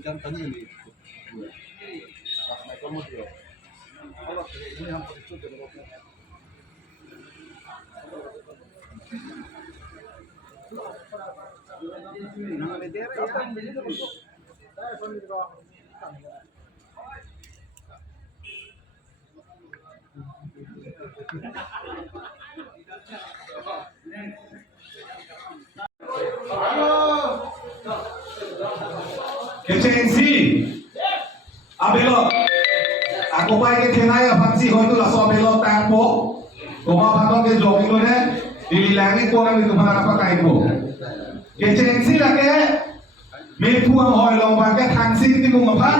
ikan tadi ini. Kemudian, kalau ini hampir itu jadi KSA abelo aku pakai kenaya fancy hoy tu laso abelo tangpo koma phaton ke jogging lone dilangi pora itu mana apa kaitbo KSA lake mepuang hoy long bangke thangsi ti mung apa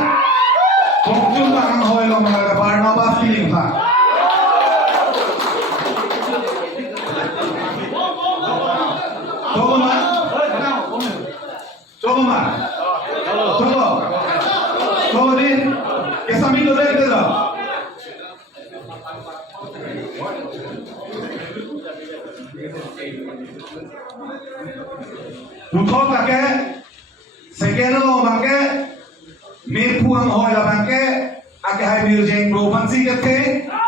kongjung bang hoy long bangke barna bas feeling pa coba di kesami tu deh kita. Butuh lagi, sekarang lo bangke, mepuang hoy la bangke, agak hai Mirjeng provinsi kete,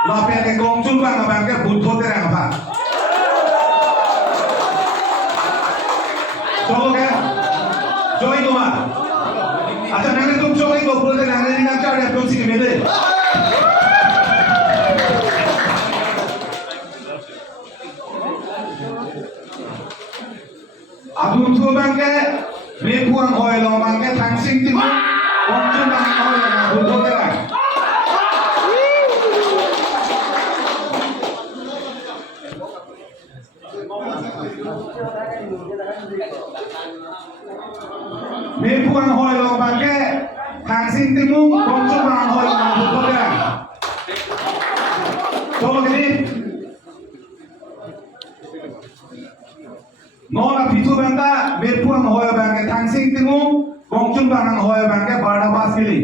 lapn ke kongjung bang bangke butuh terang apa? Coba ke, join kumar. अच्छा मैंने तुम जो ही बोल रहे हैं ना क्या है तुम सीखे मेरे अब तुम तो बंके मेपुआं होय लो बंके थैंक्सिंग टीम कौन बंके होय ना बुद्धो तेरा mepuang hoy lo bangke thangsin timu kongjung bang hoy lo butuh dia coba gini nona pitu bangka mepuang hoy bangke thangsin timu kongjung bang hoy bangke barna bas gili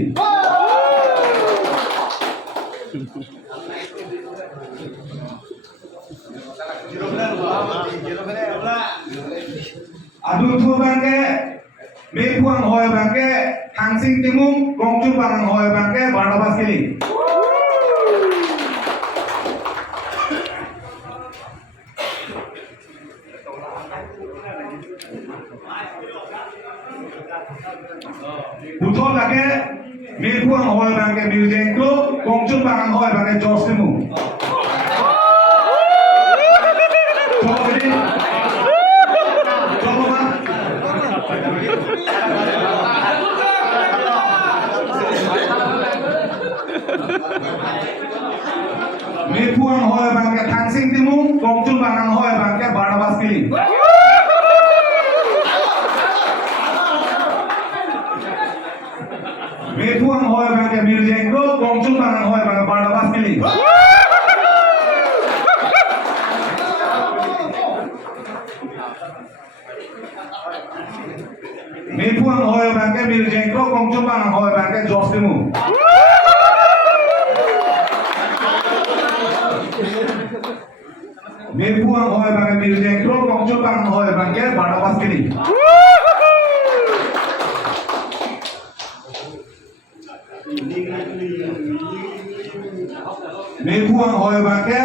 adun tu bangke mepuang hoy bangke thangsin timung kongjung bang hoy bangke barna bas gili butuh lagi mepuang hoy bangke Mirjeng tu kongjung bang hoy bangke George Timung mepuang hoy bangke thangsin timung kongjung bang hoy bangke barna bas gili mepuang hoy bangke Mirjeng tu kongjung bang hoy bangke barna bas gili mepuang hoy bangke Mirjeng tu kongjung bang hoy bangke George Timung mepuang hoy bangke Mirjeng tu kongjung bang hoy bangke barna bas gili mepuang hoy bangke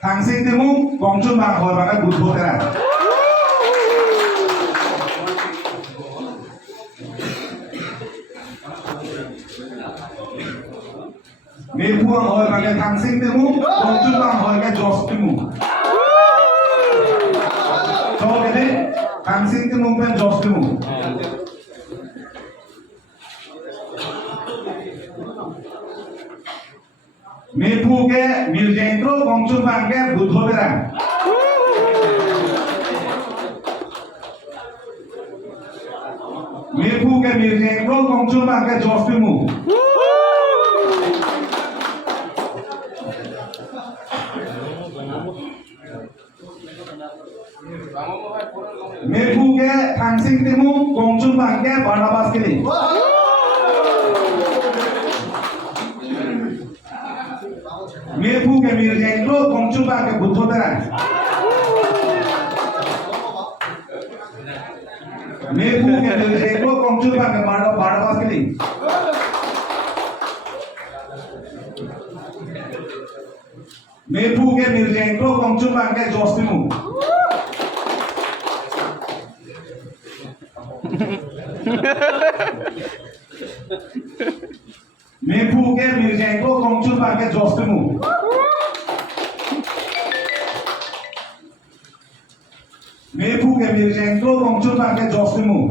thangsin timung kongjung bang hoy bangke butuh terang mepuang hoy bangke thangsin timung kongjung bang hoy bangke George Timung coba gini thangsin timung dan George Timung mepu ke Mirjeng tu kongjung bangke butuh terang mepu ke Mirjeng tu kongjung bangke George Timung mepu ke thangsin timung kongjung bangke barna bas gili mepu ke Mirjeng tu kongjung bangke butuh terang mepu ke Mirjeng tu kongjung bangke barna bas gili Mepu ke Mirjeng ko Kongchun Bang ke George Timung. Mepu ke Mirjeng ko Kongchun Bang ke George Timung. Mepu ke Mirjeng ko Kongchun Bang ke George Timung.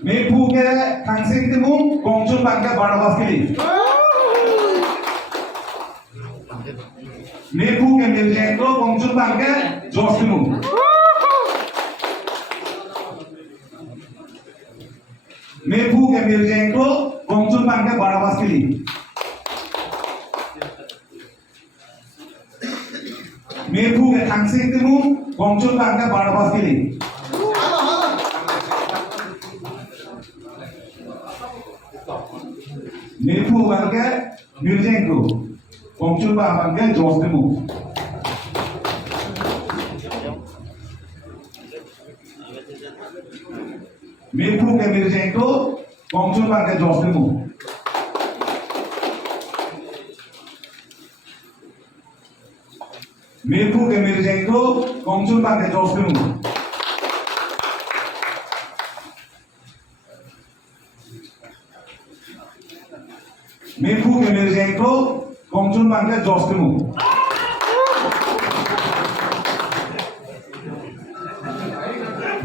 Mepu ke Kangsing Timung Kongchun Bang ke Barnabas Kili. Mepu ke Mirjeng ko Kongchun Bang ke George Timung. Mepu ke Mirjeng ko Kongchun Bang ke Barnabas Kili. Mepu ke Kangsing Timung Kongchun Bang ke Barnabas Kili. Mepu Bang ke Mirjeng ko Kongchun Bang ke George Timung. Mepu ke Mirjeng ko Kongchun Bang ke George Timung. Mepu ke Mirjeng ko Kongchun Bang ke George Timung. Mepu ke Mirjeng ko Kongchun Bang ke George Timung.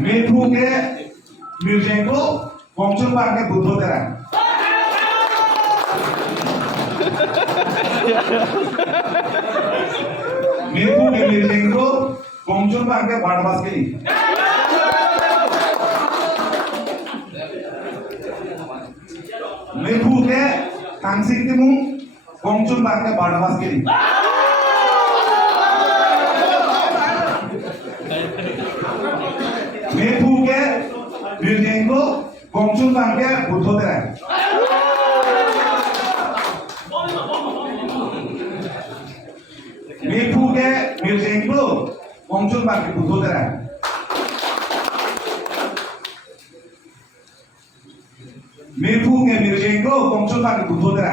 Mepu ke Mirjeng ko Kongchun Bang ke Buddha. Mepu ke Mirjeng ko Kongchun Bang ke Barnabas Kili. Mepu ke Kangsing Timung Kongchun Bang ke Barnabas Kili. Mepu ke Mirjeng ko Kongchun Bang ke Buddha. Mepu ke Mirjeng ko Kongchun Bang ke Buddha. Mepu ke Mirjeng ko Kongchun Bang ke Buddha.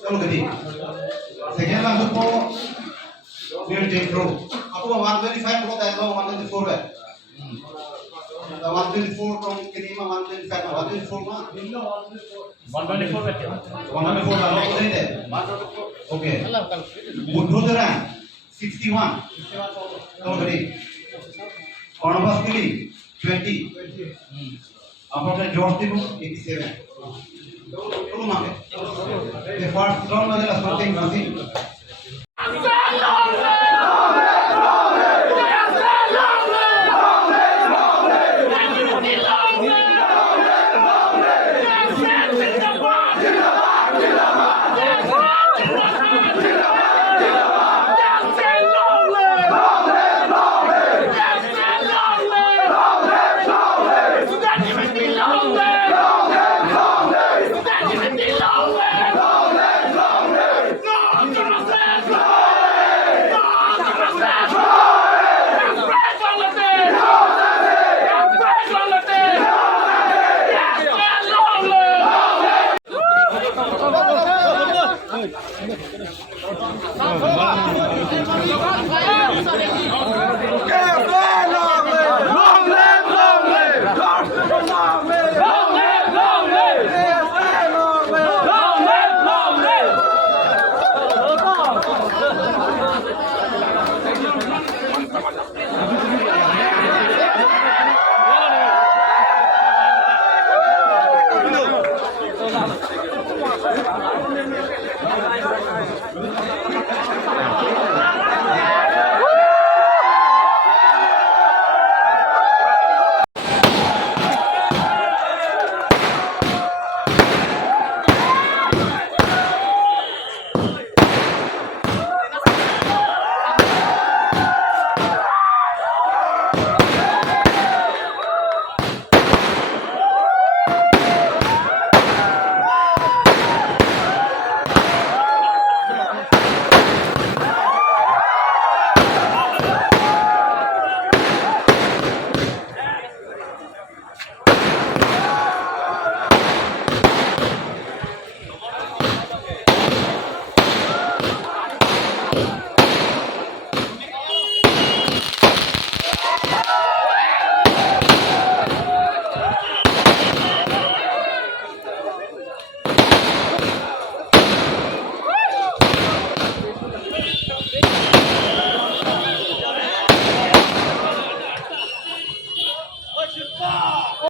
Kalau gede, second langsung po Mirjeng Pro. Aku 125 ko tayo 124 ba? 124 from kinima 125 124 ma. 124 ba? 124 ba? Ako din eh. Okay. Buddha 61. Kalau gede. Barnabas Kili 20. Apabila George Timung 87. Tolong makan. The first round adalah something nothing.